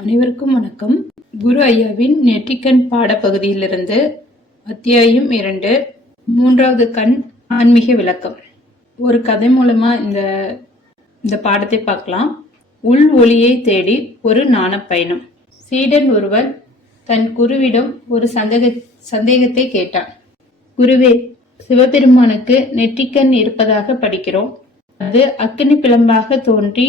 அனைவருக்கும் வணக்கம். குரு ஐயாவின் நெற்றிக்கண் பாடப்பகுதியிலிருந்து அத்தியாயம் இரண்டு மூன்றாவது கண் ஆன்மீக விளக்கம். ஒரு கதை மூலமா இந்த இந்த பாடத்தை பார்க்கலாம். உள் ஒளியை தேடி ஒரு நாண பயணம் சீடன் ஒருவன் தன் குருவிடம் ஒரு சந்தேக சந்தேகத்தை கேட்டான். குருவே சிவபெருமானுக்கு நெற்றிக்கண் இருப்பதாக படிக்கிறோம். அது அக்கினி பிளம்பாக தோன்றி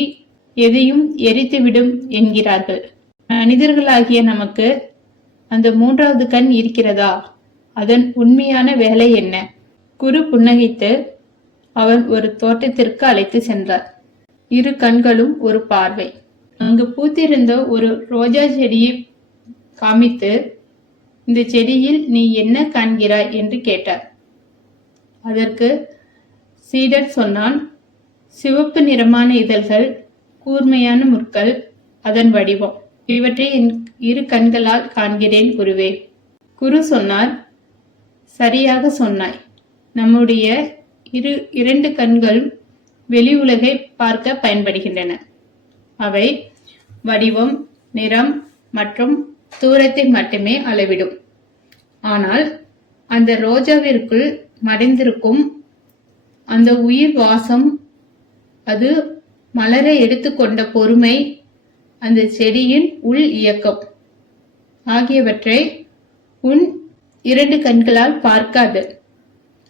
எதையும் எரித்துவிடும் என்கிறார்கள். மனிதர்களாகிய நமக்கு அந்த மூன்றாவது கண் இருக்கிறதா? அதன் உண்மையான வேலை என்ன? குரு புன்னகைத்து அவன் ஒரு தோட்டத்திற்கு அழைத்து சென்றார். இரு கண்களும் ஒரு பார்வை. அங்கு பூத்திருந்த ஒரு ரோஜா செடியை காமித்து இந்த செடியில் நீ என்ன காண்கிறாய்? என்று கேட்டார். அதற்கு சீடர் சொன்னான் சிவப்பு நிறமான இதழ்கள் கூர்மையான முற்கள் அதன் வடிவம். இவற்றை என் இரு கண்களால் காண்கிறேன் குருவே. குரு சொன்னார் சரியாக சொன்னாய். நம்முடைய இரு இரண்டு கண்களும் வெளி உலகை பார்க்க பயன்படுகின்றன. அவை வடிவம் நிறம் மற்றும் தூரத்தை மட்டுமே அளவிடும். ஆனால் அந்த ரோஜாவிற்குள் மறைந்திருக்கும் அந்த உயிர் வாசம் அது மலரை எடுத்துக்கொண்ட பொறுமை அந்த செடியின் உள் இயக்கம். ஆகியவற்றை உன் இரண்டு கண்களால் பார்க்காது.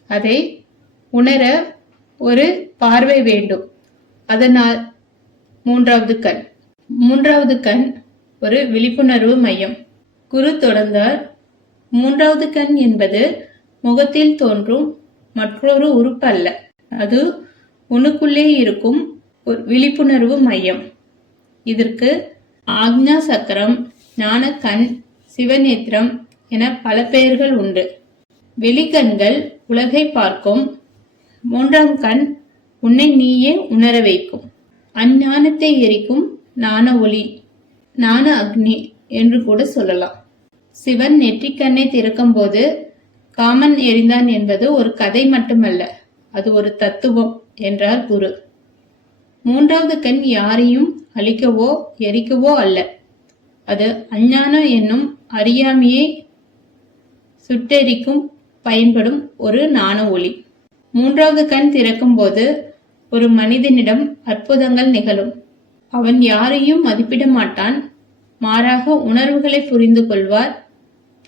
அதை உணர ஒரு பார்வை வேண்டும். அதனால் மூன்றாவது கண். மூன்றாவது கண் ஒரு விழிப்புணர்வு மையம். குரு தொடர்ந்தார். மூன்றாவது கண் என்பது முகத்தில் தோன்றும் மற்றொரு உறுப்பு அல்ல அது உனக்குள்ளே இருக்கும் ஒரு விழிப்புணர்வு மையம். இதற்கு ஆக்ஞா சக்கரம் ஞானக்கண் சிவநேத்திரம் என பல பெயர்கள் உண்டு. வெளிக்கண்கள் உலகை பார்க்கும். மூன்றாம் கண் உன்னை நீயே உணர வைக்கும். அஞ்ஞானத்தை எரிக்கும் ஞான ஒளி ஞான அக்னி என்று கூட சொல்லலாம். சிவன் நெற்றிக்கண்ணை திறக்கும்போது காமன் எரிந்தான் என்பது ஒரு கதை மட்டுமல்ல அது ஒரு தத்துவம் என்றார் குரு. மூன்றாவது கண் யாரையும் அழிக்கவோ எரிக்கவோ அல்ல. அது அஞ்ஞானம் என்னும் அறியாமையை சுட்டெரிக்கும் பயன்படும் ஒரு நாண ஒளி. மூன்றாவது கண் திறக்கும் போது ஒரு மனிதனிடம் அற்புதங்கள் நிகழும். அவன் யாரையும் மதிப்பிட மாட்டான். மாறாக உணர்வுகளை புரிந்து கொள்வார்.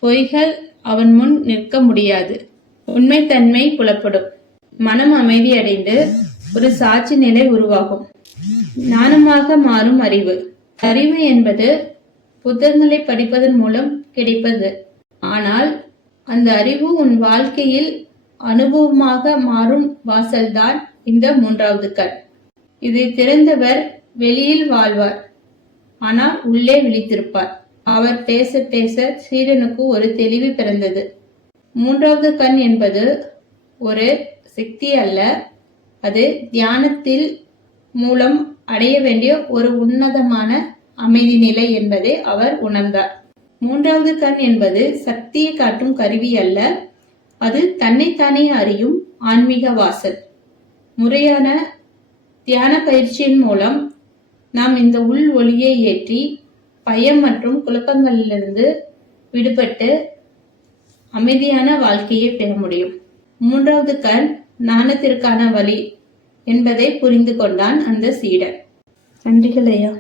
பொய்கள் அவன் முன் நிற்க முடியாது. உண்மைத்தன்மை புலப்படும். மனம் அமைதியடைந்து ஒரு சாட்சி நிலை உருவாகும். ஞானமாக மாறும் அறிவு. அறிவு என்பது புத்தகங்களை படிப்பதன் மூலம் கிடைப்பது. ஆனால் அந்த அறிவு உன் வாழ்க்கையில் அனுபவமாக மாறும் வாசல்தான் இந்த மூன்றாவது கண். இதை திறந்தவர் வெளியில் வாழ்வார். ஆனால் உள்ளே விழித்திருப்பார். அவர் பேச பேச சீரனுக்கு ஒரு தெளிவு பிறந்தது. மூன்றாவது கண் என்பது ஒரு சக்தி அல்ல அது தியானத்தில் மூலம் அடைய வேண்டிய ஒரு உன்னதமான அமைதி நிலை என்பதை அவர் உணர்ந்தார். மூன்றாவது கண் என்பது சக்தியை காட்டும் கருவி அல்ல. அது தன்னைத்தானே அறியும் ஆன்மீக வாசல். முறையான தியான பயிற்சியின் மூலம் நாம் இந்த உள் ஒளியை ஏற்றி பயம் மற்றும் குழப்பங்களிலிருந்து விடுபட்டு அமைதியான வாழ்க்கையை பெற முடியும். மூன்றாவது கண் ஞானத்திற்கான வழி என்பதை புரிந்து கொண்டான் அந்த சீடன் நன்றிகள் ஐயா.